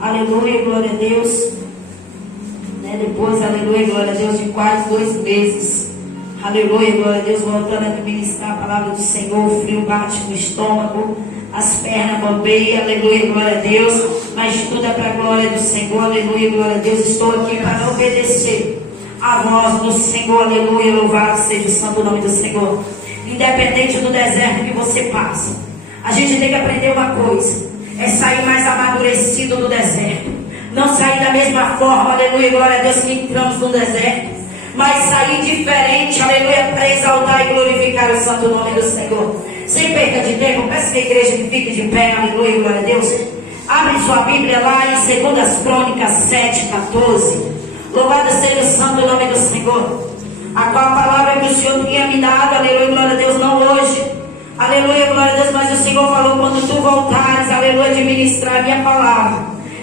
aleluia, glória a Deus, né? Depois, aleluia, glória a Deus, de quase 2 meses, aleluia, glória a Deus, voltando a ministrar a palavra do Senhor, o frio bate no estômago, as pernas bombeiam, aleluia, glória a Deus, mas tudo é para a glória do Senhor, aleluia, glória a Deus. Estou aqui para obedecer a voz do Senhor, aleluia, louvado seja o santo nome do Senhor. Independente do deserto que você passa, a gente tem que aprender uma coisa: é sair mais amadurecido do deserto, não sair da mesma forma, aleluia, glória a Deus, que entramos no deserto, mas sair diferente, aleluia, para exaltar e glorificar o santo nome do Senhor. Sem perda de tempo, peço que a igreja fique de pé, aleluia, glória a Deus. Abre sua Bíblia lá em 2 Crônicas 7:14. Louvado seja o santo nome do Senhor. A qual palavra que o Senhor tinha me dado, aleluia, glória a Deus, não hoje, aleluia, glória a Deus, mas o Senhor falou: quando tu voltares, aleluia, de ministrar a minha palavra,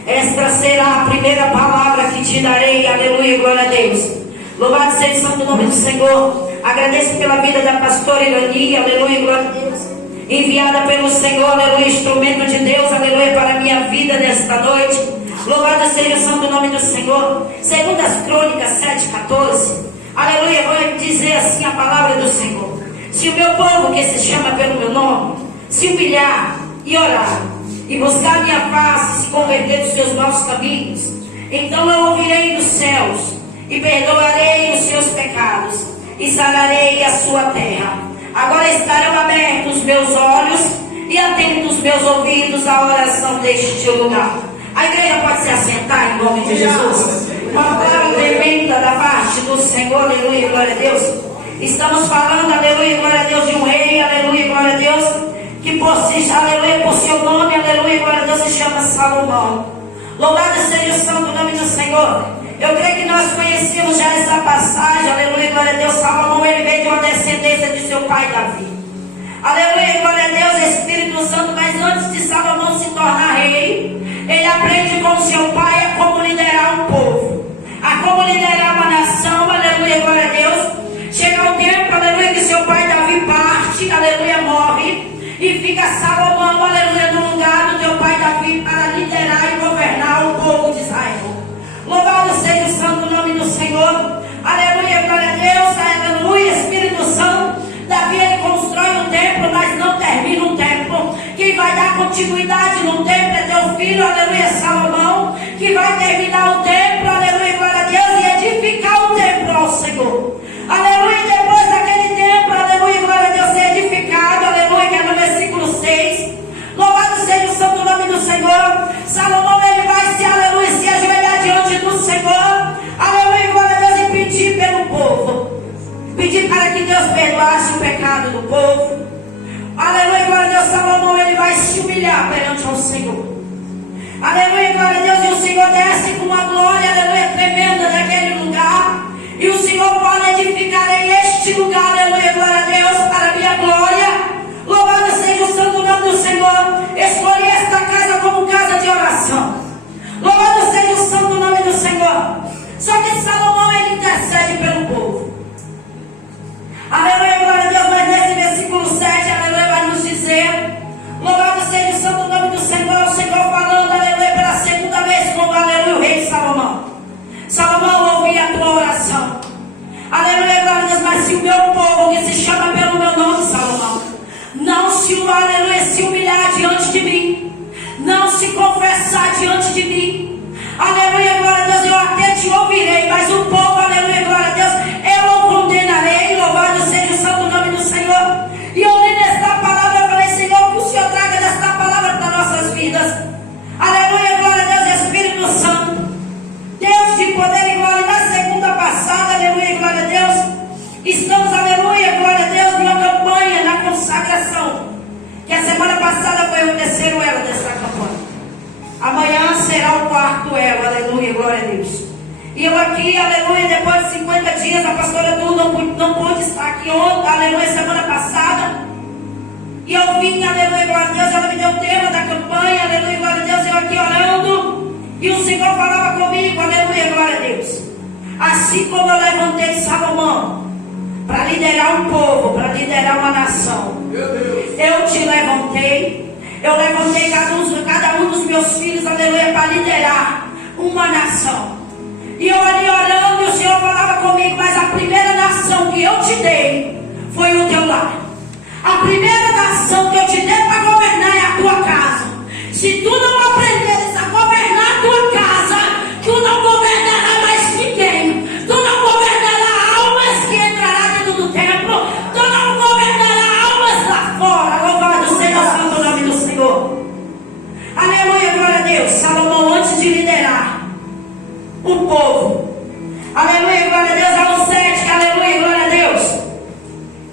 esta será a primeira palavra que te darei, aleluia, glória a Deus. Louvado seja o santo nome do Senhor. Agradeço pela vida da pastora Irani, aleluia, glória a Deus, enviada pelo Senhor, aleluia, instrumento de Deus, aleluia, para a minha vida nesta noite. Louvado seja o santo nome do Senhor. 2 Crônicas 7:14, aleluia, vou dizer assim a palavra do Senhor: se o meu povo, que se chama pelo meu nome, se humilhar e orar, e buscar minha face, e se converter dos seus maus caminhos, então eu ouvirei dos céus, e perdoarei os seus pecados, e sararei a sua terra. Agora estarão abertos os meus olhos, e atentos os meus ouvidos à oração deste lugar. A igreja pode se assentar em nome de Jesus. Uma palavra tremenda da parte do Senhor, aleluia, glória a Deus. Estamos falando, aleluia, glória a Deus, de um rei, aleluia, glória a Deus, que por si, aleluia, por seu nome, aleluia, glória a Deus, se chama Salomão. Louvado seja o santo nome do Senhor. Eu creio que nós conhecemos já essa passagem, aleluia, glória a Deus. Salomão, ele veio de uma descendência de seu pai Davi, aleluia, glória a Deus, Espírito Santo. Mas antes de Salomão se tornar rei, ele aprende com seu pai a como liderar um povo, a como liderar uma nação, aleluia, glória a Deus. Chega um tempo, aleluia, que seu pai Davi parte, aleluia, morre, e fica Salomão, aleluia, no lugar do teu pai Davi para liderar e governar o povo de Israel. Louvado seja o santo nome do Senhor, aleluia, glória a Deus, aleluia, Espírito Santo. Davi, ele constrói um templo, mas não termina um templo. Quem vai dar continuidade no templo é teu filho, aleluia, Salomão, que vai terminar o templo, aleluia, glória a Deus, e edificar o templo ao Senhor, aleluia. E depois daquele templo, aleluia, glória a Deus, ser edificado, aleluia, que é no versículo 6. Louvado seja o santo nome do Senhor. Salomão, ele vai se, aleluia, se ajoelhar diante do Senhor, aleluia, glória a Deus, e pedir pelo povo, pedir para que Deus perdoasse o pecado do povo, aleluia, glória a Deus. Salomão, ele vai se humilhar perante o Senhor, aleluia, glória a Deus, e o Senhor desce com uma glória, aleluia, tremenda naquele lugar, e o Senhor fala: edificarei este lugar, aleluia, glória a Deus, para a minha glória. Louvado seja o santo nome do Senhor. Escolhi esta casa como casa de oração. Louvado seja o santo nome do Senhor. Só que Salomão, ele intercede pelo povo, aleluia, glória a Deus. Mas nesse versículo 7, aleluia, vai nos dizer: louvado seja o santo nome do Senhor. O Senhor falando, aleluia, pela segunda vez com, aleluia, o rei Salomão: Salomão, ouvi a tua oração, aleluia, glória a Deus. Mas se o meu povo, que se chama pelo meu nome, Salomão, não se, aleluia, se humilhar diante de mim, não se confessar diante de mim, aleluia, glória a Deus, eu até te ouvirei, mas o povo, aleluia, glória a Deus, eu o condenarei. Louvado seja o santo nome do Senhor. E eu li nesta palavra, eu falei: Senhor, que o Senhor traga desta palavra para nossas vidas, aleluia, glória a Deus, Espírito Santo, Deus de poder e glória. Na segunda passada, aleluia, glória a Deus, estamos, aleluia, glória a Deus, numa campanha na consagração, que a semana passada foi o terceiro elo dessa campanha. Amanhã será o quarto elo, aleluia, glória a Deus. E eu aqui, aleluia, depois de 50 dias, a pastora Du não pôde estar aqui ontem, aleluia, semana passada. E eu vim, aleluia, glória a Deus, ela me deu o tema da campanha, aleluia, glória a Deus, eu aqui orando, e o Senhor falava comigo, aleluia, glória a Deus. Assim como eu levantei Salomão para liderar um povo, para liderar uma nação, eu te levantei, Eu levantei cada um dos meus filhos, aleluia, para liderar uma nação. E eu ali orando, e o Senhor falava comigo, mas a primeira nação que eu te dei foi o teu lar. A primeira nação que eu te dei para governar é a tua casa. Se tu não aprenderes a governar a tua casa, tu não governará mais ninguém. Tu não governará almas que entrará dentro do templo. Tu não governará almas lá fora. Louvado seja o santo nome do Senhor. Aleluia, glória a Deus. Salomão, antes de liderar o povo, aleluia, glória a Deus, há um 7, aleluia, glória a Deus.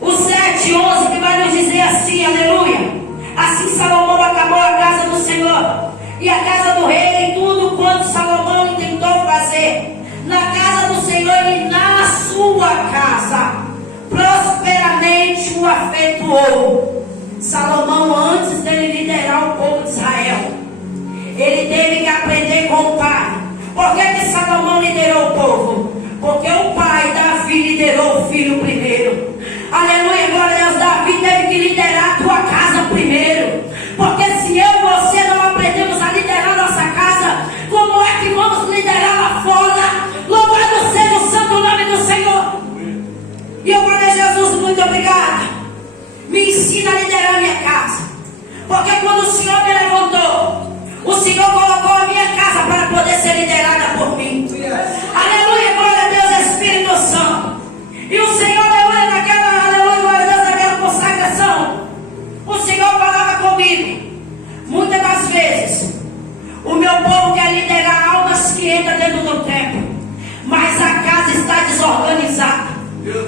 O 7, 11, que vai nos dizer assim, aleluia. Assim Salomão acabou a casa do Senhor e a casa do rei, e tudo quanto Salomão tentou fazer na casa do Senhor e na sua casa, prosperamente o afetuou. Salomão, antes dele liderar o povo de Israel, ele teve que aprender com o pai. Por que Salomão liderou o povo? Porque o pai, Davi, liderou o filho primeiro. Aleluia, glória a Deus. Davi teve que liderar a tua casa primeiro. Porque se eu e você não aprendemos a liderar nossa casa, como é que vamos liderar lá fora? Louvado seja o santo nome do Senhor. E eu falei, Jesus, muito obrigada. Me ensina a liderar a minha casa. Porque quando o Senhor me levantou, o Senhor colocou a minha casa para poder ser liderada por mim. Aleluia, glória a Deus, Espírito Santo. E o Senhor, aleluia, aleluia, glória a Deus, naquela consagração, o Senhor falava comigo. Muitas das vezes, o meu povo quer liderar almas que entram dentro do templo, mas a casa está desorganizada,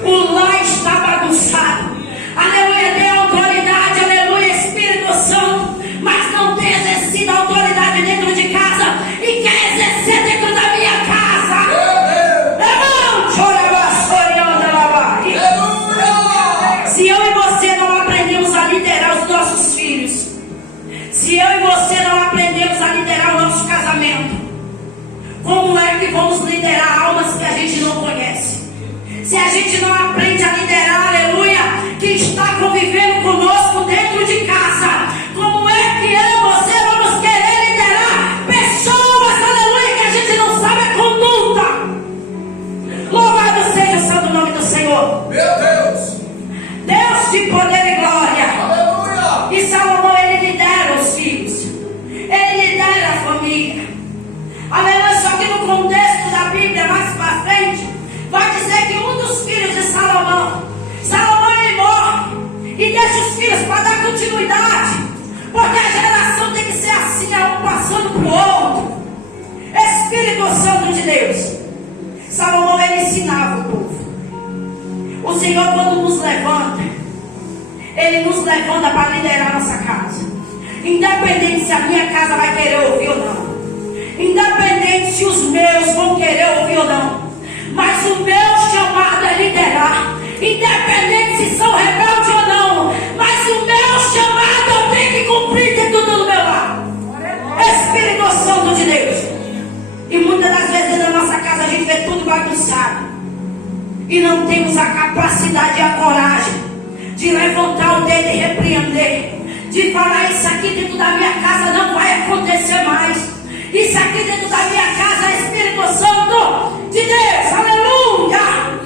o lar está bagunçado. Aleluia, tem autoridade, aleluia, Espírito Santo, mas não tem exercido a autoridade dentro de casa e quer exercer dentro da minha casa. Se eu e você não aprendemos a liderar os nossos filhos, se eu e você não aprendemos a liderar o nosso casamento, como é que vamos liderar almas que a gente não conhece? Se a gente não aprende a liderar, aleluia, que está convivendo conosco dentro de casa, como é que eu e você vamos querer liderar pessoas, aleluia, que a gente não sabe a conduta? Louvado seja o santo nome do Senhor. Meu Deus! Deus de poder e glória. Aleluia! E Salomão, ele lidera os filhos, ele lidera a família. Aleluia, só que no contexto da Bíblia, mais para frente, vai dizer que um dos filhos de Salomão ele morre e deixa os filhos para dar continuidade, porque a geração tem que ser assim, um passando para o outro. Espírito Santo de Deus. Salomão, ele ensinava o povo. O Senhor, quando nos levanta, ele nos levanta para liderar nossa casa, independente se a minha casa vai querer ouvir ou não, independente se os meus vão querer ouvir ou não, mas o meu chamado é liderar, independente se são rebeldes ou não, mas o meu chamado eu tenho que cumprir dentro do meu lar. Espírito Santo de Deus. E muitas das vezes dentro da nossa casa a gente vê tudo bagunçado e não temos a capacidade e a coragem de levantar o dedo e repreender, de falar: isso aqui dentro da minha casa não vai acontecer mais, isso aqui dentro da minha casa, Espírito Santo de Deus, aleluia,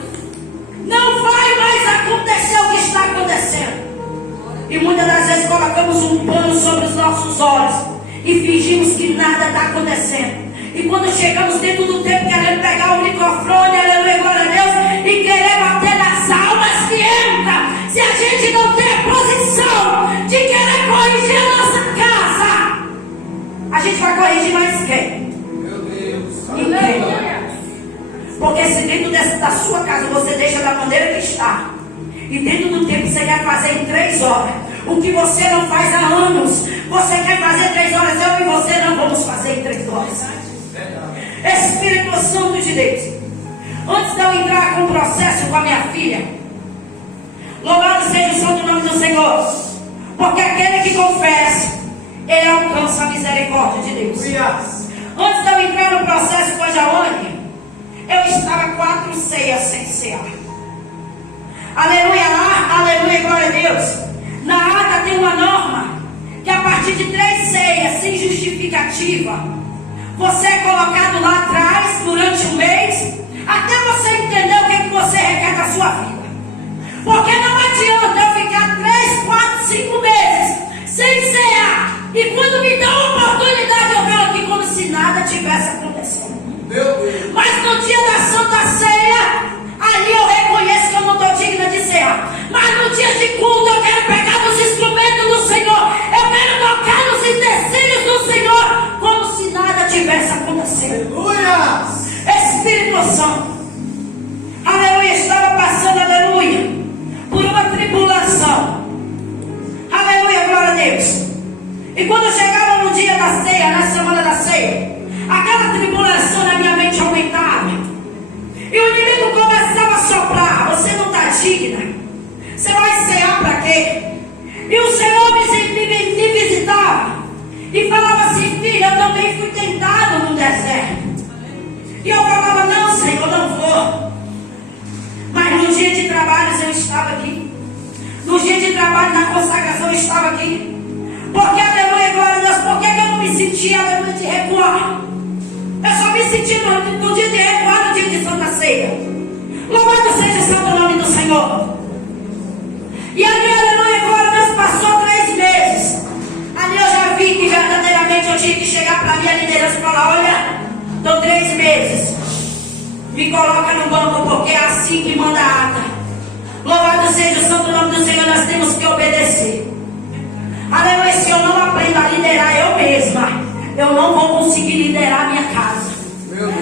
não vai mais acontecer o que está acontecendo. E muitas das vezes colocamos um pano sobre os nossos olhos e fingimos que nada está acontecendo. E quando chegamos dentro do tempo, queremos pegar o microfone, aleluia, glória a Deus, e querer bater nas almas que entram. Se a gente não tem a posição de querer corrigir a nossa casa, a gente vai corrigir mais quem? Meu Deus! Ninguém. Porque se dentro da sua casa você deixa da maneira que está, e dentro do tempo você quer fazer em 3 horas, o que você não faz há anos, você quer fazer 3 horas, eu e você não vamos fazer em 3 horas. Espírito Santo de Deus. Antes de eu entrar com o processo com a minha filha, louvado seja o santo nome do Senhor, porque aquele que confessa, ele alcança a misericórdia de Deus. Antes de eu entrar no processo com a Jaone, eu estava 4 ceias sem cear. Aleluia, lá, aleluia, glória a Deus. Na ata tem uma norma que E a partir de 3 ceias, sem justificativa, você é colocado lá atrás durante um mês, até você entender o que, é que você requer da sua vida. Porque não adianta eu ficar 3, 4, 5 meses sem cear, e quando me dá uma oportunidade eu venho aqui como se nada tivesse acontecendo. Mas no dia da Santa Ceia, ali eu reconheço que eu não estou digna de cear. Mas no dia de culto eu quero pegar nos instrumentos do Senhor, eu quero tocar nos utensílios do Senhor, como se nada tivesse acontecendo. Aleluia! Espírito Santo, aleluia, estava passando, aleluia, por uma tribulação. Aleluia, glória a Deus. E quando chegava no dia da ceia, na semana da ceia, aquela tribulação na minha mente aumentava. E o inimigo começava a soprar: você não está digna, você vai cear para quê? E o Senhor me visitava e falava assim: filha, eu também fui tentado no deserto. E eu falava: não, Senhor, não vou. Mas no dia de trabalhos eu estava aqui. No dia de trabalho, na consagração, eu estava aqui. Porque, aleluia, glória a Deus, por que eu não me sentia, aleluia, de recuar? Eu só me senti no dia de recuar, no dia de Santa Ceia. Louvado seja o santo nome do Senhor. E ali, aleluia, glória a Deus, passou 3 meses. Ali eu já vi que verdadeiramente eu tinha que chegar para a minha liderança e falar: olha, estou 3 meses, me coloca no banco, porque é assim que manda a ata. Louvado seja o santo nome do Senhor, nós temos que obedecer. Aleluia, se eu não aprendo a liderar eu mesma, eu não vou conseguir liderar a minha casa.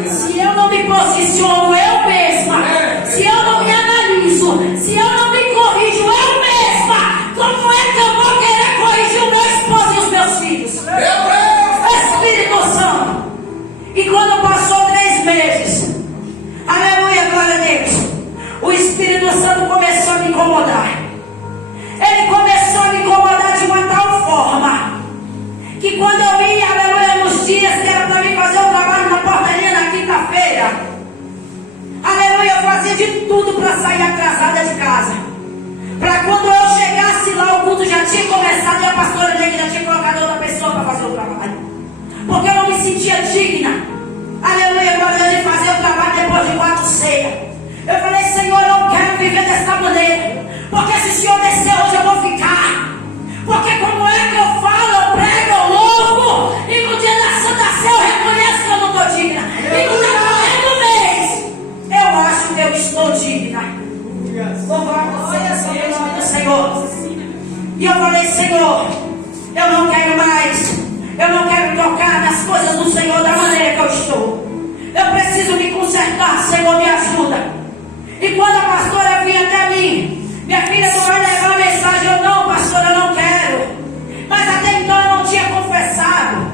Se eu não me posiciono eu mesma, se eu não me analiso, se eu não me corrijo eu mesma, como é que eu vou querer corrigir o meu esposo e os meus filhos? Espírito Santo. E quando passou 3 meses, aleluia, glória a Deus, o Espírito Santo começou a me incomodar. Ele começou a me incomodar de uma tal forma que quando eu ia, aleluia, nos dias que era para mim fazer o trabalho na portaria na quinta-feira, aleluia, eu fazia de tudo para sair atrasada de casa, para quando eu chegasse lá o culto já tinha começado e a pastora Neide já tinha colocado outra pessoa para fazer o trabalho, porque eu não me sentia digna, aleluia, glória a Deus, de fazer o trabalho depois de 4 ceias. Eu falei: Senhor, eu não quero viver dessa maneira, porque se o Senhor descer hoje eu vou ficar. Porque como é que eu falo, eu prego, eu louvo, e no dia da Santa Ceia eu reconheço que eu não estou digna. E no decorrer do mês, eu acho que eu estou digna. Louvado seja o nome do Senhor. E eu falei: Senhor, eu não quero mais, eu não quero tocar nas coisas do Senhor da maneira que eu estou. Eu preciso me consertar, Senhor, me ajuda. E quando a pastora vinha até mim: minha filha, tu vai levar a mensagem? Eu: não, pastora, eu não quero. Mas até então eu não tinha confessado.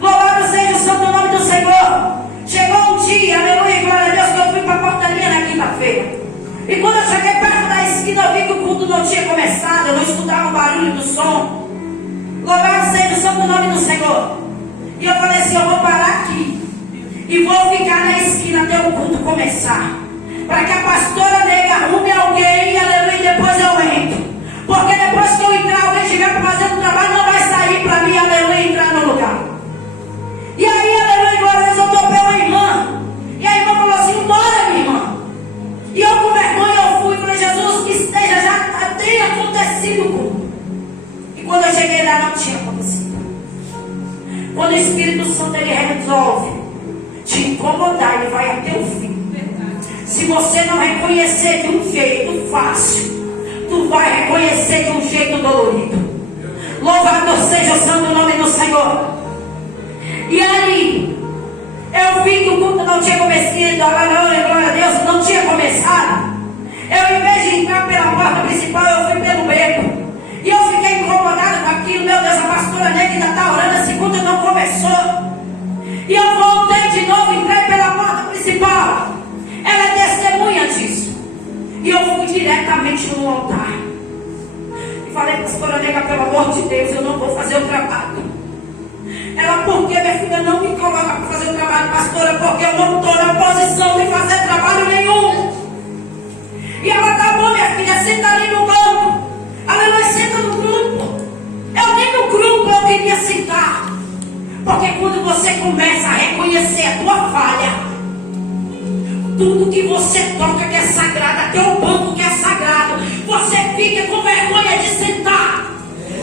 Louvado seja o santo nome do Senhor. Chegou um dia, aleluia, glória a Deus, que eu fui para a portaria na quinta-feira. E quando eu cheguei perto da esquina, eu vi que o culto não tinha começado, eu não escutava o barulho do som. Louvado seja o santo nome do Senhor. E eu falei assim: eu vou parar aqui e vou ficar na esquina até o culto começar, para que a pastora Neide arrume alguém, aleluia, e depois eu entro. Porque depois que eu entrar, alguém estiver fazendo o trabalho, não vai sair para mim, aleluia, entrar no lugar. E aí, aleluia, glória a Deus, eu topei uma irmã. E a irmã falou assim: bora, minha irmã. E eu com vergonha eu fui e falei: Jesus, que esteja, já tenha acontecido. E quando eu cheguei lá, não tinha acontecido. Quando o Espírito Santo ele resolve te incomodar, ele vai até o fim. Se você não reconhecer de um jeito fácil, tu vai reconhecer de um jeito dolorido. Louvado seja o santo nome do Senhor. E aí, eu vi que o culto não tinha começado, glória a Deus, não tinha começado. Eu, em vez de entrar pela porta principal, eu fui pelo beco. E eu fiquei incomodado com aquilo. Meu Deus, a pastora Neide ainda está orando, esse culto não começou. E eu voltei de novo, entrei pela porta principal. Ela é testemunha disso. E eu fui diretamente no altar e falei: pastora Neide, pelo amor de Deus, eu não vou fazer o trabalho. Ela: por que, minha filha? Não me coloca para fazer o trabalho, pastora, porque eu não estou na posição de fazer trabalho nenhum. E ela: tá bom, minha filha, senta ali no banco. Aleluia, senta no grupo. Eu nem no grupo você começa a reconhecer a tua falha, tudo que você toca que é sagrado, até o banco que é sagrado, você fica com vergonha de sentar.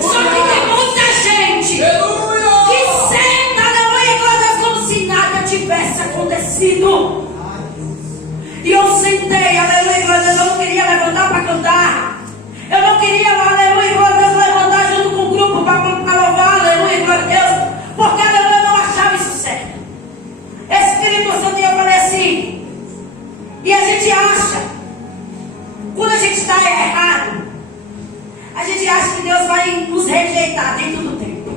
Só que tem muita gente que senta, aleluia, glória a Deus, como se nada tivesse acontecido. E eu sentei, aleluia, glória a Deus, eu não queria levantar para cantar. Eu não queria, aleluia, glória a Deus, levantar junto com o grupo para louvar, aleluia, glória a Deus, porque, aleluia, eu não achava isso certo. Espírito Santo, e eu falei assim, e a gente acha, quando a gente está errado, a gente acha que Deus vai nos rejeitar dentro do tempo.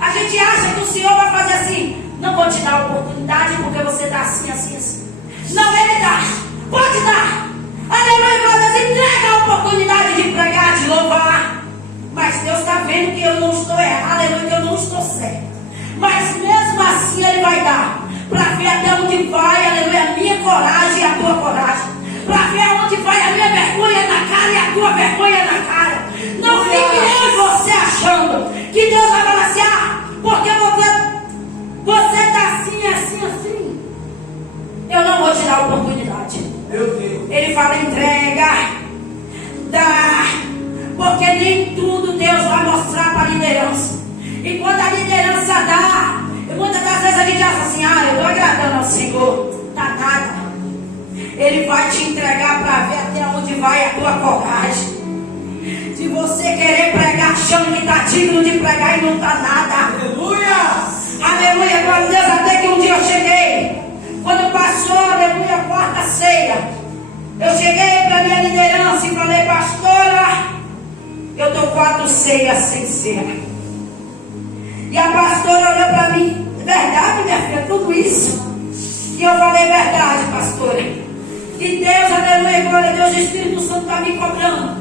A gente acha que o Senhor vai fazer assim, não vou te dar oportunidade porque você está assim, assim, assim. Não, Ele dá, pode dar. Aleluia, glória a Deus, entrega a oportunidade de pregar, de louvar. Mas Deus está vendo que eu não estou errado, aleluia, que eu não estou certo. Mas mesmo assim Ele vai dar, para ver até onde vai, aleluia, a minha coragem e a tua coragem. Para ver aonde vai a minha vergonha na cara e a tua vergonha na cara. Não fique eu e você achando que Deus vai falar assim, porque você está assim, assim, assim. Eu não vou te dar oportunidade. Ele fala, entrega, dá, porque nem tudo Deus vai mostrar para a liderança. E quando a liderança dá, muitas das vezes a gente acha assim, eu estou agradando ao Senhor, está nada. Ele vai te entregar para ver até onde vai a tua coragem. Se você querer pregar achando que está digno de pregar e não está nada. Aleluia! Aleluia, glória a Deus, até que um dia eu cheguei. Quando passou, aleluia, a quarta ceia, eu cheguei para a minha liderança e falei, pastora, eu estou 4 ceias sem ceia. E a pastora olhou para mim, verdade, minha filha, tudo isso? E eu falei, verdade, pastora. E Deus, aleluia, glória a Deus, o Espírito Santo está me cobrando.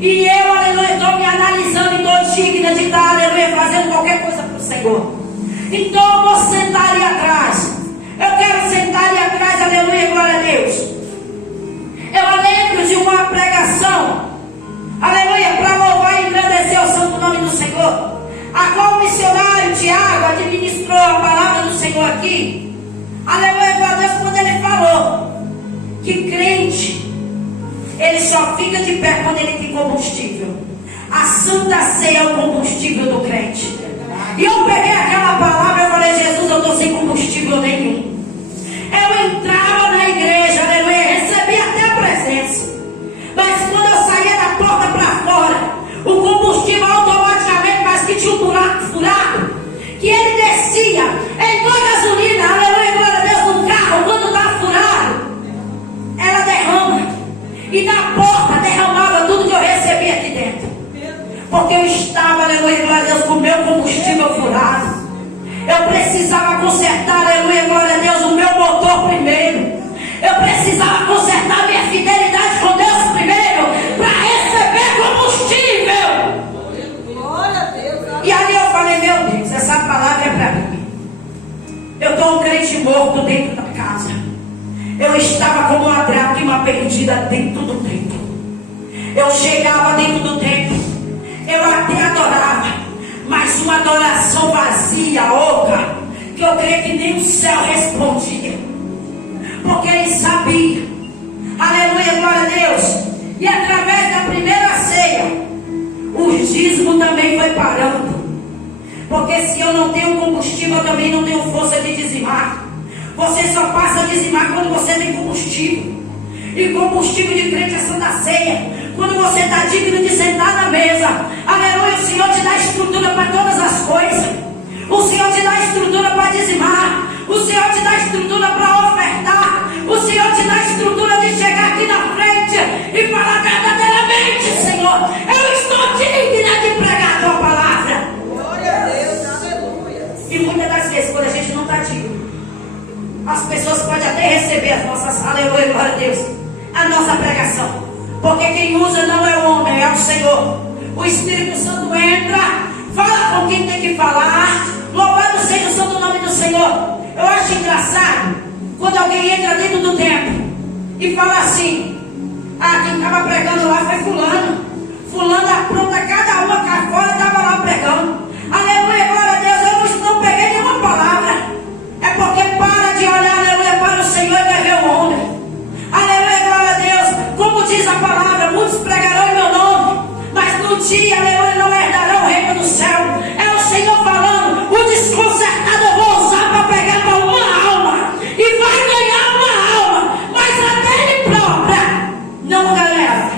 E eu, aleluia, estou me analisando e estou digna de estar, aleluia, fazendo qualquer coisa para o Senhor. Então eu vou sentar ali atrás. Eu quero sentar ali atrás, aleluia, glória a Deus. Eu lembro de uma pregação, aleluia, para louvar e engrandecer o santo nome do Senhor, a qual o missionário Tiago administrou a palavra do Senhor aqui. Aleluia, glória a Deus, quando ele falou que crente, ele só fica de pé quando ele tem combustível. A Santa Ceia é o combustível do crente. E eu peguei aquela palavra e falei, Jesus, eu estou sem combustível nenhum. Eu entrava na igreja, aleluia, recebia até a presença. Mas quando eu saía da porta para fora, o combustível automaticamente parece que tinha um buraco furado, que ele descia, entrou a gasolina, aleluia, glória a Deus, no carro, quando está furado, ela derrama. E na porta derramava tudo que eu recebia aqui dentro. Porque eu estava, aleluia, glória a Deus, com o meu combustível furado. Eu precisava consertar, aleluia, glória a Deus, o meu motor primeiro. Eu precisava consertar minha fidelidade com Deus primeiro, para receber combustível. Glória a Deus. E ali eu falei, meu Deus, essa palavra é para mim. Eu estou um crente morto dentro da casa. Eu estava como uma dracma perdida dentro do templo. Eu chegava dentro do templo, eu até adorava, mas uma adoração vazia, oca, que eu creio que nem o céu respondia, porque ele sabia, aleluia, glória a Deus. E através da primeira ceia, o dízimo também foi parando, porque se eu não tenho combustível, eu também não tenho força de dizimar. Você só passa a dizimar quando você tem combustível. E combustível de crente é Santa Ceia. Quando você está digno de sentar na mesa, aleluia, o Senhor te dá estrutura para todas as coisas. O Senhor te dá estrutura para dizimar. O Senhor te dá estrutura para ofertar. O Senhor te dá estrutura de chegar aqui na frente e falar verdadeiramente, Senhor, eu estou digna de pregar a tua palavra. Glória a Deus, aleluia. E muitas das vezes, quando a gente não está digno, as pessoas podem até receber as nossas, aleluia, glória a Deus, a nossa pregação. Porque quem usa não é o homem, é o Senhor. O Espírito Santo entra, fala com quem tem que falar. Louvado seja o santo nome do Senhor. Eu acho engraçado quando alguém entra dentro do templo e fala assim: quem estava pregando lá foi fulano. Fulano apronta cada uma cá fora, estava lá pregando. Aleluia, glória a Deus. Eu não peguei nenhuma palavra. ti, aleluia, não herdarão o reino do céu. É o Senhor falando, o desconcertado eu vou usar para pegar para uma alma. E vai ganhar uma alma, mas a dele própria não ganhará.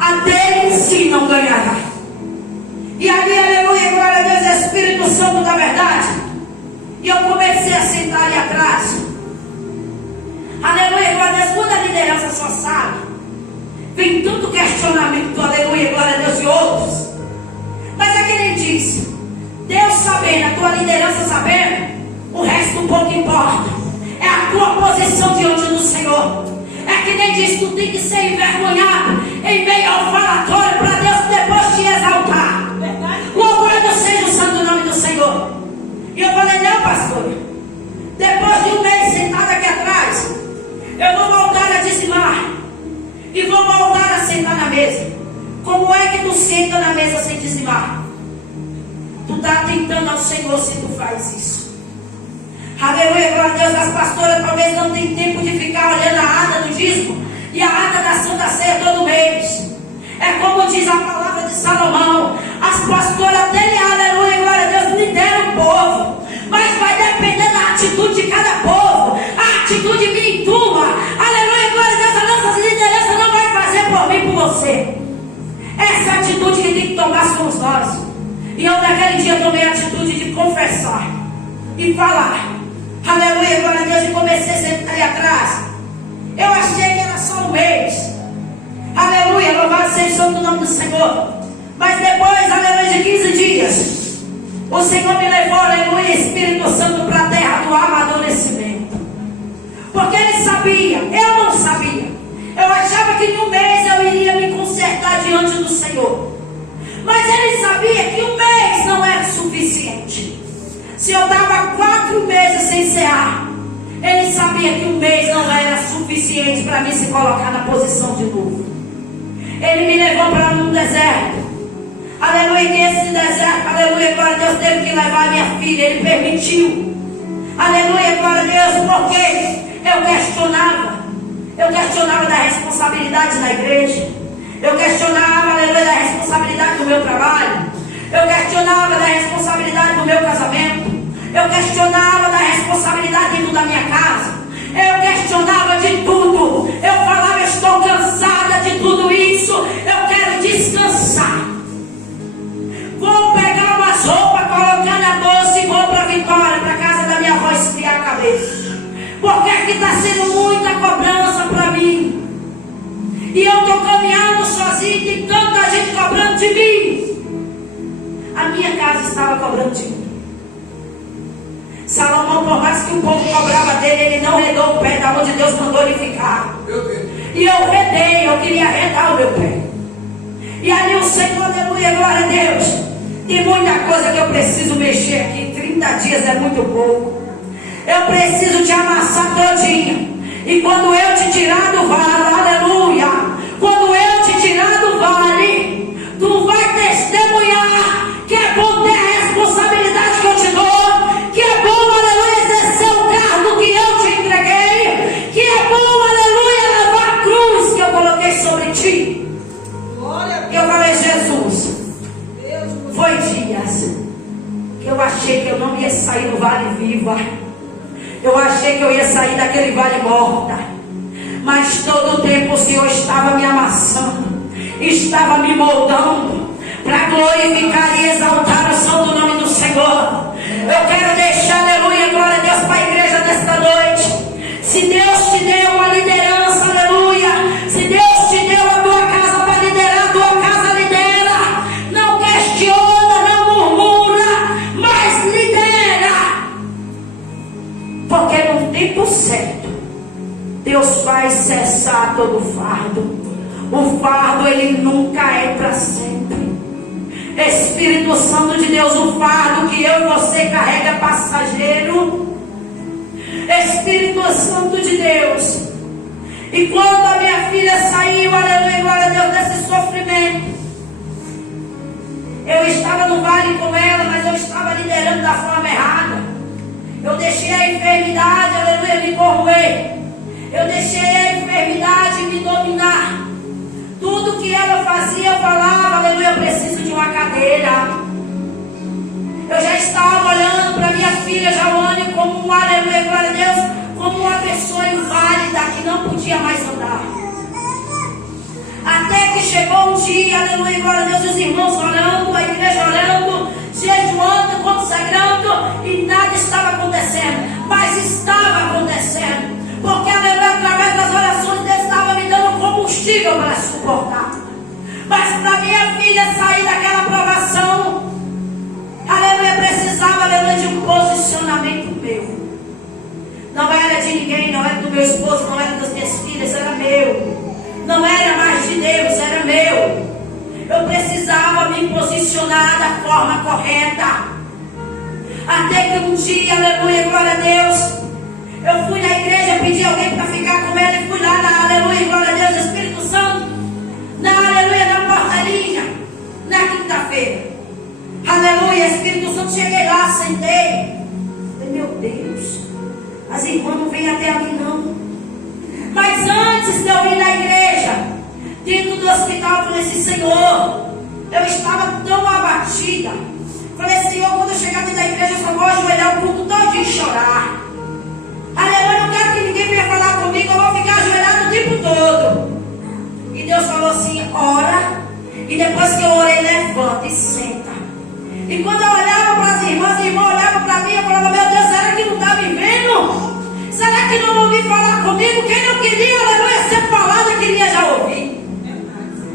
A dele sim não ganhará. E ali, aleluia, glória a Deus, Espírito Santo da verdade. E eu comecei a sentar ali atrás. Aleluia, glória a Deus, quando a liderança só sabe, vem tanto questionamento, aleluia, glória a Deus, e outros. Mas é que ele disse, Deus sabendo, a tua liderança sabendo, o resto pouco importa. É a tua posição diante do Senhor. É que nem disse, tu tem que ser envergonhado em meio ao falatório para Deus depois te exaltar. Louvado seja o santo nome do Senhor. E eu falei, não, pastor, depois de um mês sentado aqui atrás, eu vou voltar a dizimar e vou voltar a sentar na mesa. Como é que tu senta na mesa sem dizimar? Tu está tentando ao Senhor se tu faz isso. Aleluia, glória a Deus. As pastoras talvez não tenham tempo de ficar olhando a ata do dízimo e a ata da Santa Ceia todo mês. É como diz a palavra de Salomão, as pastoras até, aleluia, glória a Deus, lideram o povo, mas vai depender da atitude de cada povo, a atitude minha e tua. Aleluia, glória a Deus, a nossa liderança não vai fazer por mim e por você. Essa é a atitude que tem que tomar somos nós. E eu naquele dia tomei a atitude de confessar e falar. Aleluia, glória a Deus, e comecei a sentar ali atrás. Eu achei que era só um mês. Aleluia, louvado seja o santo nome do Senhor. Mas depois, aleluia, de 15 dias, o Senhor me levou, aleluia, Espírito Santo, para a terra do amadurecimento. Porque Ele sabia, eu não sabia. Eu achava que em um mês eu iria me consertar diante do Senhor. Mas Ele sabia que um mês não era suficiente. Se eu dava 4 meses sem cear, Ele sabia que um mês não era suficiente para mim se colocar na posição de novo. Ele me levou para um deserto. Aleluia, e nesse deserto, aleluia, glória a Deus, teve que levar a minha filha. Ele permitiu. Aleluia, glória a Deus, porque eu questionava da responsabilidade da igreja. Eu questionava, aleluia, da responsabilidade do meu trabalho. Eu questionava da responsabilidade do meu casamento. Eu questionava da responsabilidade dentro da minha casa. Eu questionava de tudo. Eu falava, eu estou cansada de tudo isso. Eu quero descansar. Vou pegar umas roupas, colocar na bolsa e vou para Vitória, para casa da minha avó, esfriar a cabeça. Porque aqui está sendo muita cobrança para mim. E eu estou caminhando sozinho, tem tanta gente cobrando de mim. A minha casa estava cobrando de mim. Salomão, por mais que o povo cobrava dele, ele não redou o pé da onde Deus mandou ele ficar. E eu redei, eu queria redar o meu pé. E ali o Senhor, aleluia, glória a Deus. Tem muita coisa que eu preciso mexer aqui. 30 dias é muito pouco. Eu preciso te amassar todinha. E quando eu te tirar do vale, aleluia, quando eu te tirar do vale, tu vai testemunhar que é bom ter a responsabilidade que eu te dou, que é bom, aleluia, exercer o cargo que eu te entreguei, que é bom, aleluia, levar a cruz que eu coloquei sobre ti. E eu falei, Jesus, foi dias que eu achei que eu não ia sair do vale viva. Eu achei que eu ia sair daquele vale morta. Mas todo o tempo o Senhor estava me amassando, estava me moldando para glorificar e exaltar o santo nome do Senhor. Eu quero deixar, aleluia, glória a Deus, para a igreja desta noite. Se Deus te deu uma liderança, aleluia, se Deus te deu a tua casa para liderar, a tua casa lidera. Não questiona, não murmura, mas lidera. Porque no tempo certo, Deus vai cessar todo o fardo. O fardo, ele nunca é para sempre. Espírito Santo de Deus, o fardo que eu e você carrega passageiro. Espírito Santo de Deus. E quando a minha filha saiu, aleluia, glória a Deus, desse sofrimento, eu estava no vale com ela, mas eu estava liderando da forma errada. Eu deixei a enfermidade, aleluia, me corroer. Eu deixei a enfermidade me dominar. Tudo que ela fazia, eu falava, aleluia, eu preciso de uma cadeira. Eu já estava olhando para minha filha Jawane como, aleluia, glória a Deus, como uma pessoa inválida que não podia mais andar. Até que chegou um dia, aleluia, glória a Deus, os irmãos orando, a igreja orando, jejuando, consagrando, e nada estava acontecendo. Mas estava acontecendo, porque, aleluia, através das orações, Deus estava me dando combustível para suportar. Mas para minha filha sair daquela provação, aleluia, precisava, aleluia, de um posicionamento meu. Não era de ninguém, não era do meu esposo, não era das minhas filhas, era meu. Não era mais de Deus, era meu. Eu precisava me posicionar da forma correta. Até que um dia, aleluia, glória a Deus, eu fui na igreja, pedi alguém para ficar com ela e fui lá na, aleluia, glória a Deus, Espírito Santo, na, aleluia, na portaria, na quinta-feira. Aleluia, Espírito Santo, cheguei lá, sentei. Falei, meu Deus, as irmãs não vêm até ali não. Mas antes de eu ir na igreja, dentro do hospital, eu falei assim, Senhor, eu estava tão abatida. Falei, Senhor, quando eu chegar dentro da igreja, eu só vou ajoelhar o culto todinho e chorar. Aleluia, eu não quero que ninguém venha falar comigo, eu vou ficar ajoelhado o tempo todo. E Deus falou assim, ora, e depois que eu orei, levanta e senta. E quando eu olhava para as irmãs olhavam para mim, eu falava, meu Deus, será que não está me vendo? Será que não ouviu falar comigo? Quem não queria, aleluia, ser falado, queria já ouvir.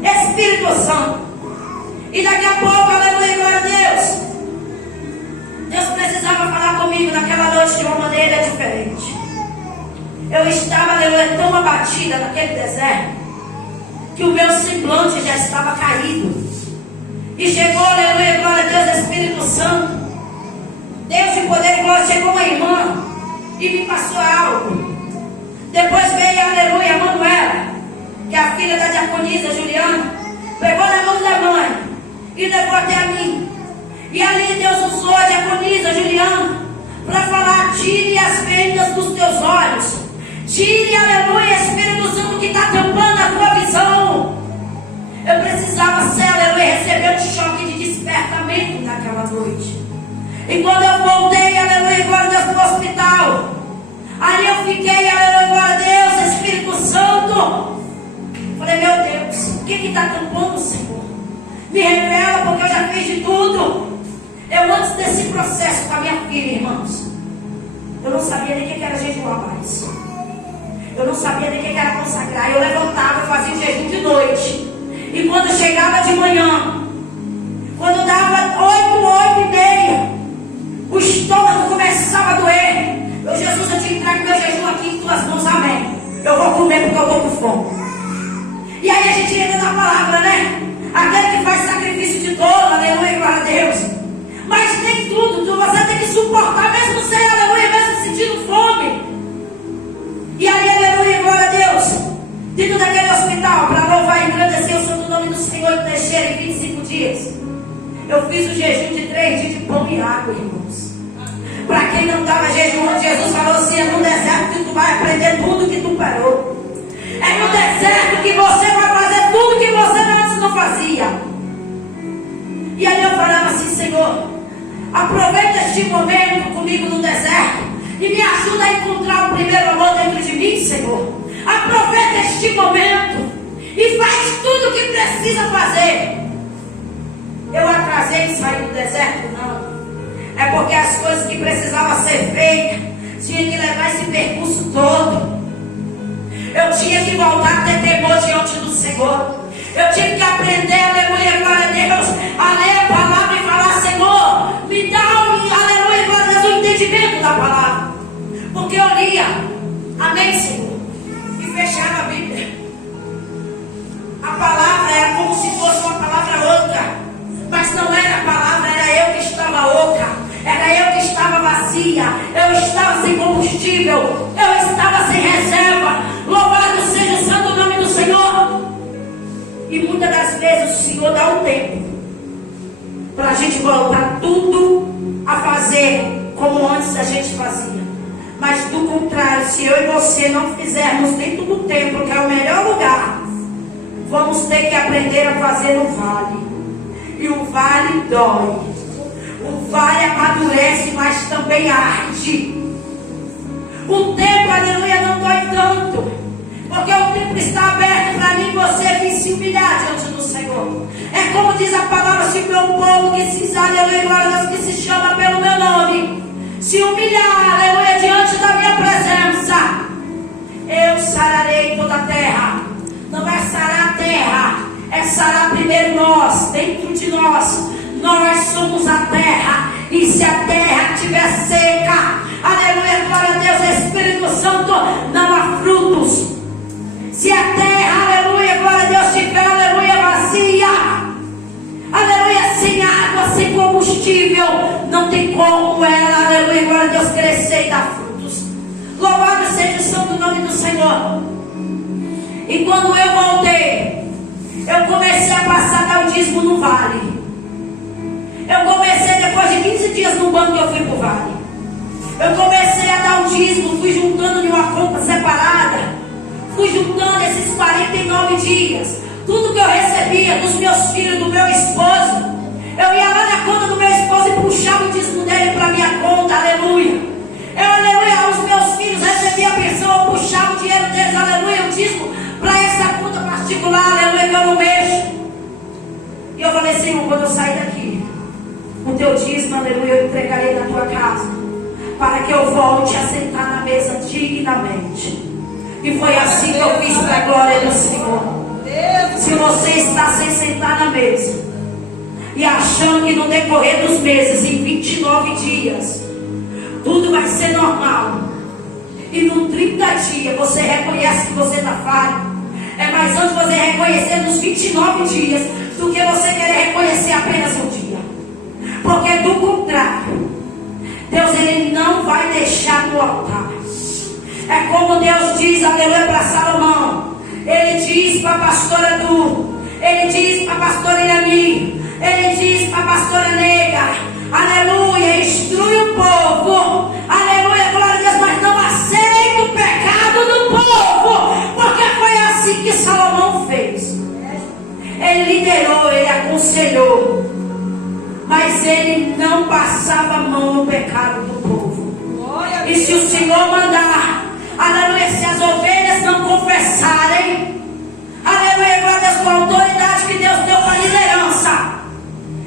Espírito Santo. E daqui a pouco, aleluia, glória a Deus, Deus precisava falar comigo naquela noite de uma maneira diferente. Eu estava, aleluia, tão abatida naquele deserto, que o meu semblante já estava caído. E chegou, aleluia, glória a Deus, Espírito Santo, Deus de poder e glória, chegou uma irmã e me passou algo. Depois veio, aleluia, a Manuela, que é a filha da diaconisa Juliana, pegou na mão da mãe e levou até a mim. E ali Deus usou a diaconisa Juliana para falar, tire as vendas dos teus olhos, tire, aleluia, Espírito Santo, que está tampando a tua visão. Eu precisava ser, aleluia, receber um choque de despertamento naquela noite. E quando eu voltei, aleluia, glória a Deus, para o hospital, ali eu fiquei, aleluia, glória a Deus, Espírito Santo. Falei, meu Deus, o que está tampando, Senhor? Me revela, porque eu já fiz de tudo. Eu, antes desse processo com a minha filha, irmãos, eu não sabia nem o que era jejuar mais. Eu não sabia nem o que era consagrar. Eu levantava e fazia jejum de noite. E quando chegava de manhã, quando dava 8h30, o estômago começava a doer. Meu Jesus, eu te entrego meu jejum aqui em tuas mãos, amém. Eu vou comer porque eu estou com fome. E aí a gente entra na palavra, né? Aquele que faz sacrifício de dor, aleluia, glória a Deus. Mas nem tudo, você tem que suportar, mesmo sem, aleluia, mesmo sentindo fome. E aí, aleluia, glória a Deus, dentro daquele hospital, para louvar e engrandecer o santo nome do Senhor, e deixar em 25 dias. Eu fiz o jejum de 3 dias de pão e água, irmãos. Para quem não estava jejuando, Jesus falou assim, é no deserto que tu vai aprender tudo que tu parou. É no deserto que você vai fazer tudo que você antes não fazia. E aí eu falava assim, Senhor, aproveita este momento comigo no deserto e me ajuda a encontrar o primeiro amor dentro de mim, Senhor. Aproveita este momento e faz tudo o que precisa fazer. Eu atrasei de sair do deserto? Não. É porque as coisas que precisavam ser feitas tinha que levar esse percurso todo. Eu tinha que voltar a ter temor diante do Senhor. Eu tinha que aprender, aleluia, glória a Deus, a ler a palavra e falar, Senhor, me dá, aleluia, glória a Deus, o entendimento da palavra. Porque eu lia, amém, Senhor, e fechava a Bíblia. A palavra era como se fosse uma palavra outra, mas não era a palavra, era eu que estava outra, era eu que estava vazia, eu estava sem combustível, eu estava sem reserva. Louvado seja o santo nome do Senhor. E muitas das vezes o Senhor dá um tempo para a gente voltar tudo a fazer como antes a gente fazia. Mas do contrário, se eu e você não fizermos dentro do templo, que é o melhor lugar, vamos ter que aprender a fazer no vale. E o vale dói. O vale amadurece, mas também arde. O tempo, aleluia, não dói tanto. Porque o tempo está aberto para mim e você vir se humilhar diante do Senhor. É como diz a palavra: se o meu povo que se, aleluia, glória a Deus, que se chama pelo meu nome, se humilhar, aleluia, diante da minha presença, eu sararei toda a terra. Não é sarar a terra, é sarar primeiro nós, dentro de nós. Nós somos a terra. E se a terra estiver seca, aleluia, glória a Deus, Espírito Santo, não há frutos. Se a terra, aleluia, glória a Deus, estiver, aleluia, vazia, aleluia, sem água, sem combustível, não tem como ela, aleluia, glória a Deus, crescer e dar frutos. Louvado seja o santo nome do Senhor. E quando eu voltei, eu comecei a passar a dar o dízimo no vale. Eu comecei, depois de 15 dias no banco, eu fui para o vale. Eu comecei a dar o dízimo, fui juntando em uma conta separada. Fui juntando esses 49 dias. Tudo que eu recebia dos meus filhos, do meu esposo, eu ia lá na conta do meu esposo e puxava o dízimo dele para minha conta, aleluia. Eu, aleluia, os meus filhos recebiam a pensão, eu puxava o dinheiro deles, aleluia, o dízimo para essa conta particular, aleluia, que eu não mexo. E eu falei: Senhor, quando eu sair daqui, o teu dízimo, aleluia, eu entregarei na tua casa, para que eu volte a sentar na mesa dignamente. E foi assim que eu fiz para a glória do Senhor. Se você está sem sentar na mesa e achando que no decorrer dos meses, em 29 dias, tudo vai ser normal, e no 30 dias você reconhece que você está falho, é mais antes você reconhecer nos 29 dias do que você querer reconhecer apenas um dia. Porque do contrário, Deus, ele não vai deixar no altar. É como Deus diz, aleluia, para Salomão. Ele diz para a pastora Du, ele diz para a pastora Irani, ele diz para a pastora Nega, aleluia, instrui o povo, aleluia, glória a Deus, mas não aceita o pecado do povo, porque foi assim que Salomão fez. Ele liderou, ele aconselhou, mas ele não passava a mão no pecado do povo. E se o Senhor mandar, aleluia, se as ovelhas não confessarem, aleluia, glória a Deus, com a autoridade que Deus deu para a liderança,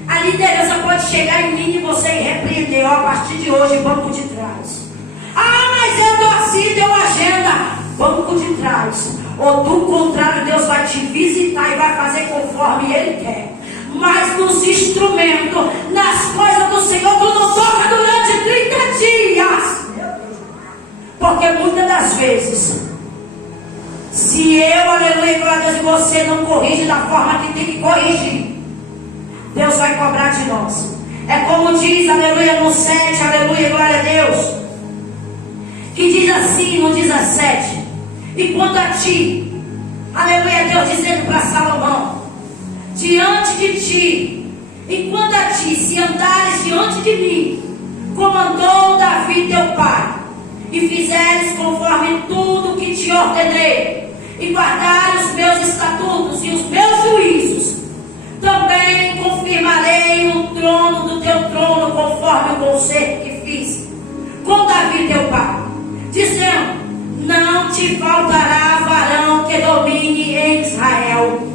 a liderança pode chegar em mim e você repreender: ó, a partir de hoje, banco de trás. Ah, mas eu dou assim, deu agenda, banco de trás. Ou do contrário, Deus vai te visitar e vai fazer conforme Ele quer. Mas nos instrumentos, nas coisas do Senhor, tu não toca durante 30 dias. Porque muitas das vezes, se eu, aleluia, glória a Deus, e você não corrige da forma que tem que corrigir, Deus vai cobrar de nós. É como diz, aleluia, no 7, aleluia, glória a Deus, que diz assim no 17: e quanto a ti, aleluia, Deus dizendo para Salomão: diante de ti, enquanto a ti, se andares diante de mim, como andou Davi teu pai, e fizeres conforme tudo que te ordenei, e guardares os meus estatutos e os meus juízos, também confirmarei o trono do teu trono, conforme o concerto que fiz com Davi teu pai, dizendo: não te faltará varão que domine em Israel.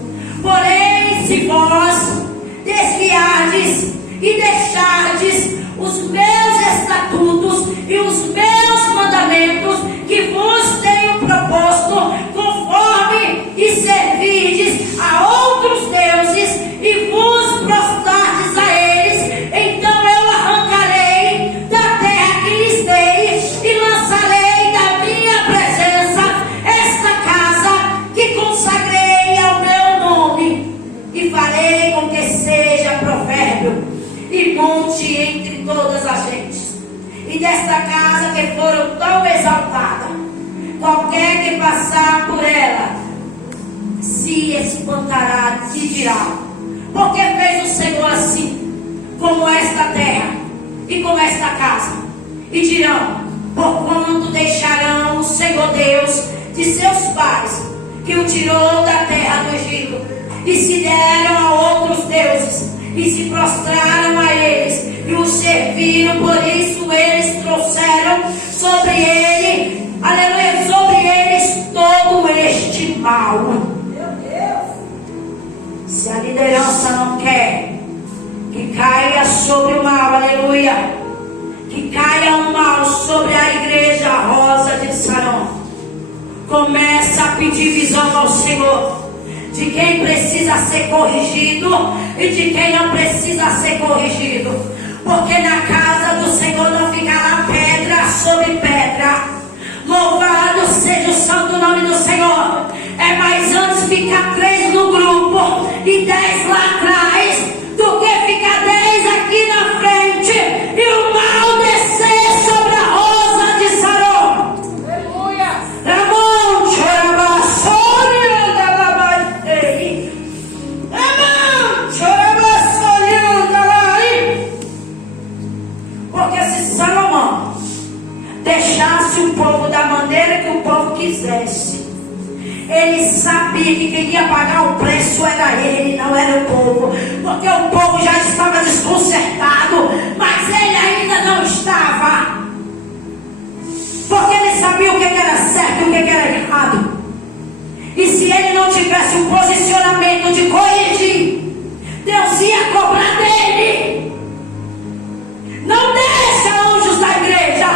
Porém, se vós desviardes e deixardes os meus estatutos e os meus mandamentos que vos tenho proposto, conforme e servirdes a outros deuses e vos prostrardes a eles, então eu arrancarei da terra que lhes dei e lançarei da minha presença esta casa que consagrei ao meu nome, e farei com que seja provérbio e monte entre todas as gentes. E desta casa que foram tão exaltada, qualquer que passar por ela se espantará e dirá: porque fez o Senhor assim, como esta terra e como esta casa? E dirão: porquanto deixarão o Senhor Deus de seus pais, que o tirou da terra do Egito, e se deram a outros deuses, e se prostraram a eles e o serviram. Por isso eles trouxeram sobre ele, aleluia, sobre eles todo este mal. Meu Deus! Se a liderança não quer que caia sobre o mal, aleluia, que caia o mal sobre a igreja Rosa de Saron, começa a pedir visão ao Senhor de quem precisa ser corrigido e de quem não precisa ser corrigido, porque na casa do Senhor não ficará pedra sobre pedra. Louvado seja o santo nome do Senhor. É mais antes ficar 3 no grupo e 10 lá atrás do que ficar 10 aqui na frente e o mal descer sobre a Rosa de Saron. Aleluia! Ramon, chorabassori, andalabai. Ramon, chorabassori, andalai. Porque se Salomão deixasse o povo da maneira que o povo quisesse, ele sabia que quem ia pagar o preço era ele, não era o povo, porque o povo já estava desconcertado, mas ele ainda não estava, porque ele sabia o que era certo e o que era errado. E se ele não tivesse um posicionamento de corrigir, Deus ia cobrar dele. Não deixa, anjos da igreja,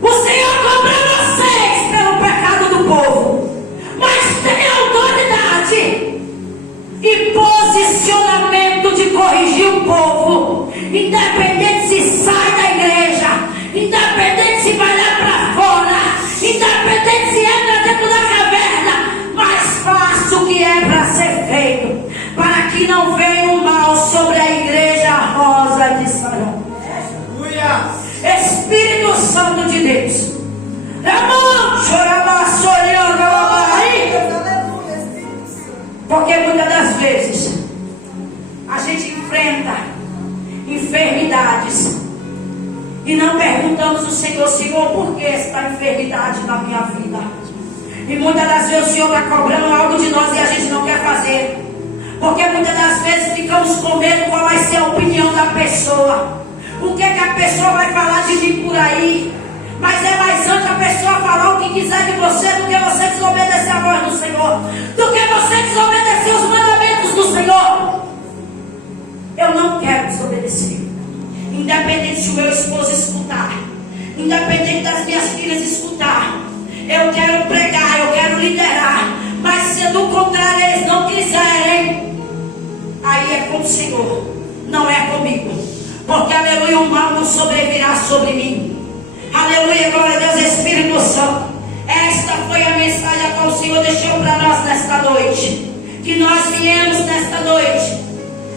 o Senhor cobra vocês pelo pecado do povo, mas tem autoridade e posicionamento de corrigir o povo, independente se sai da igreja, independente se vai lá para fora, independente se entra dentro da caverna, mas faça o que é para ser feito, para que não venha o mal sobre a igreja Rosa de Saron. Espírito Santo de Deus, porque muitas das vezes a gente enfrenta enfermidades e não perguntamos ao Senhor: Senhor, por que esta enfermidade na minha vida? E muitas das vezes o Senhor está cobrando algo de nós e a gente não quer fazer, porque muitas das vezes ficamos com medo qual vai ser a opinião da pessoa, o que a pessoa vai falar de mim por aí. Mas é mais antes a pessoa falar o que quiser de você do que você desobedecer a voz do Senhor, do que você desobedecer os mandamentos do Senhor. Eu não quero desobedecer, independente se o meu esposo escutar, independente das minhas filhas escutar. Eu quero pregar, eu quero liderar, mas se do contrário eles não quiserem, aí é com o Senhor, não é comigo, porque aleluia, o mal não sobrevirá sobre mim. Aleluia, glória a Deus, Espírito Santo. Esta foi a mensagem a qual o Senhor deixou para nós nesta noite, que nós viemos nesta noite,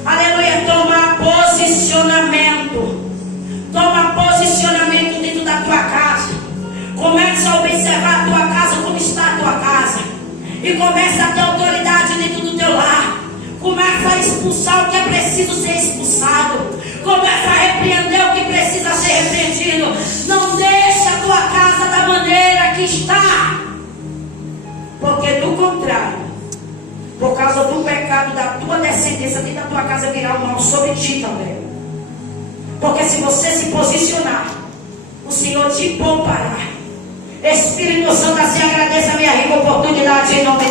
aleluia, tomar posicionamento. Toma posicionamento dentro da tua casa. Começa a observar a tua casa, como está a tua casa, e começa a ter autoridade dentro do teu lar. Começa a expulsar o que é preciso ser expulsado. Começa a repreender o que precisa ser repreendido. Não deixa a tua casa da maneira que está, porque do contrário, por causa do pecado da tua descendência, dentro da tua casa virá o mal sobre ti também. Porque se você se posicionar, o Senhor te poupará. Espírito Santo, assim agradeça a minha rica oportunidade em nome de